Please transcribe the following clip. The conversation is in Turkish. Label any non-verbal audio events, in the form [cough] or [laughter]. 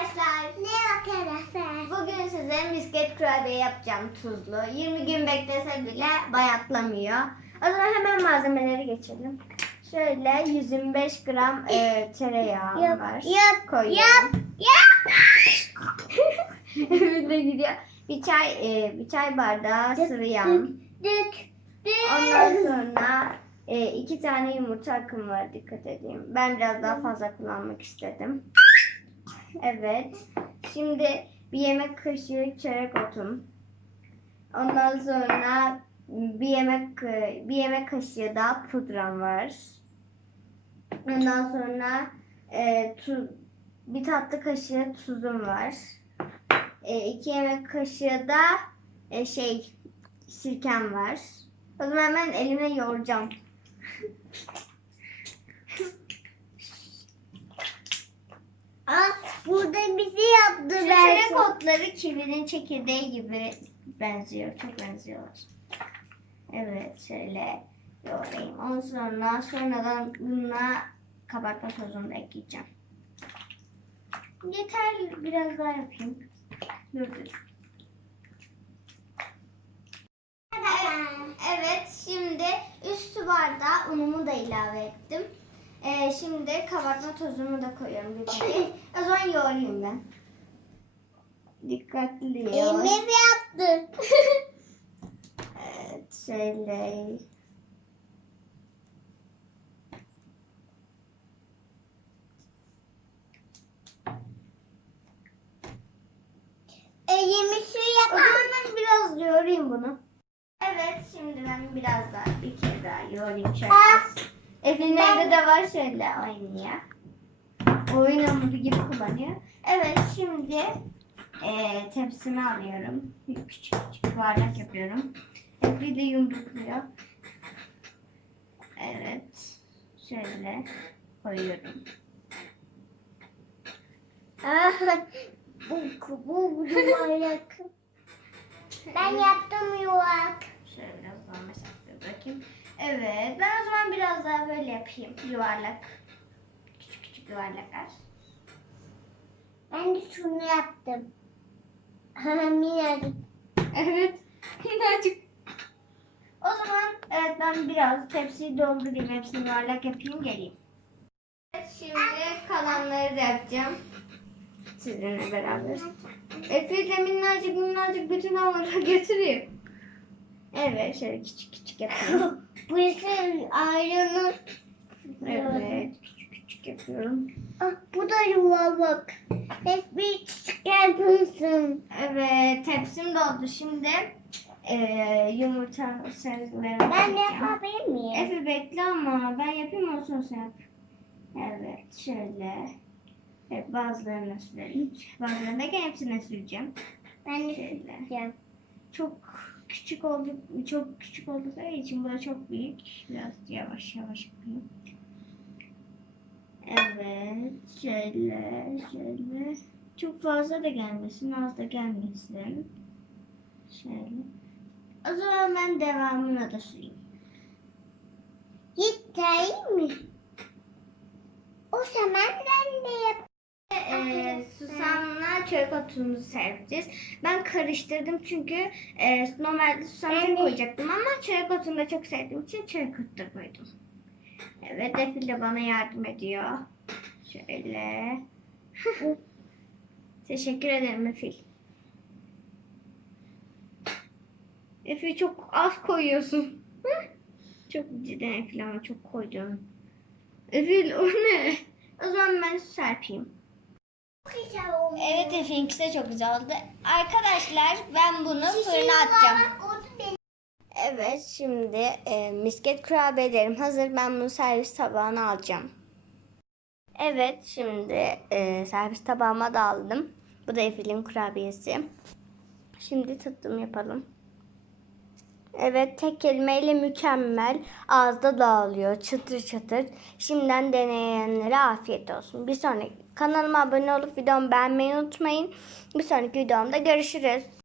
arkadaşlar. Ne arkadaşlar? Bugün size misket kurabiye yapacağım tuzlu. 20 gün beklese bile bayatlamıyor. O zaman hemen malzemeleri geçelim. Şöyle 125 gram e, [laughs] tereyağı Yap, var. yap, Koyuyorum. yap, [laughs] yap. Bir de gidiyor. Bir çay e, bir çay bardağı sıvı yağ. Dük. Dük. Ondan sonra e, iki tane yumurta akım var dikkat edeyim. Ben biraz daha fazla kullanmak istedim. Evet. Şimdi bir yemek kaşığı çörek otum. Ondan sonra bir yemek bir yemek kaşığı daha pudram var. Ondan sonra e, tu, bir tatlı kaşığı tuzum var. E, iki yemek kaşığı da e, şey sirkem var. O zaman ben elimle yoğuracağım. [laughs] Aa, burada bizi yaptı çörek otları kivinin çekirdeği gibi benziyor. Çok benziyorlar. Evet şöyle yoğurayım. Ondan sonra sonradan bununla kabartma tozunu da ekleyeceğim. Yeter biraz daha yapayım. Dur. Evet şimdi üst su bardağı unumu da ilave ettim. Ee, şimdi kabartma tozumu da koyuyorum bir paket. [laughs] O zaman yoğurayım ben. Dikkatli yoğur. Elimi yaptı. [laughs] evet şöyle. Su O yapar. ben biraz yoğurayım bunu. Evet şimdi ben biraz daha bir kere daha yoğurayım şöyle. Efe'nin evde de var şöyle ya. Oyun hamuru gibi kullanıyor. Evet şimdi eee tepsimi alıyorum. Küçük küçük bardak yapıyorum. Efe de yumrukluyor. Evet. Şöyle koyuyorum. Ah, bu, bu, bu yuvarlak. Ben yaptım yuvarlak. Şöyle biraz daha mesafe bırakayım. Evet. Ben o zaman biraz daha böyle yapayım. Yuvarlak. Küçük küçük yuvarlaklar. Ben de şunu yaptım. [laughs] Minnacık. Evet. [laughs] Minnacık. O zaman evet ben biraz tepsiyi doldurayım. Hepsini yuvarlak yapayım geleyim. Evet, şimdi kalanları da yapacağım. Sizinle beraber. Efe de minnacık minnacık bütün hamurları [laughs] götürüyor. Evet şöyle küçük küçük yapıyorum. [laughs] Burası ayranı. Evet küçük küçük yapıyorum. Ah, bu da yuvarlak. Hep bir küçük yapıyorsun. Evet tepsim doldu. Şimdi eee yumurta sarılarını Ben de koyacağım. yapabilir miyim? Efe bekle ama ben yapayım o sen yap. Evet şöyle. Evet bazılarını sürelim. Bazılarını da hepsine süreceğim. Ben de Şöyle. yapacağım. Çok küçük olduk, çok küçük oldukları için bu da çok büyük. Biraz yavaş yavaş yapayım. Evet, şöyle, şöyle. Çok fazla da gelmesin, az da gelmesin. Şöyle. O zaman ben devamına da süreyim. Yeter mi? O zaman ben de yap. Ee, susamla çörek otumuzu serpeceğiz. Ben karıştırdım çünkü e, normalde susam Ben tek de- koyacaktım ama çörek otunu da çok sevdiğim için çörek otu da koydum. Evet Efil de bana yardım ediyor. Şöyle. [laughs] Teşekkür ederim Efil. Efil çok az koyuyorsun. çok cidden Efil ama çok koydun. Efil o ne? O zaman ben serpeyim. Güzel olmuş. Evet Efe'ninki de çok güzel oldu. Arkadaşlar ben bunu fırına atacağım. Evet şimdi e, misket kurabiyelerim hazır. Ben bunu servis tabağına alacağım. Evet şimdi e, servis tabağıma da aldım. Bu da Efe'nin kurabiyesi. Şimdi tadım yapalım. Evet tek kelimeyle mükemmel. Ağızda dağılıyor çıtır çıtır. Şimdiden deneyenlere afiyet olsun. Bir sonraki kanalıma abone olup videomu beğenmeyi unutmayın. Bir sonraki videomda görüşürüz.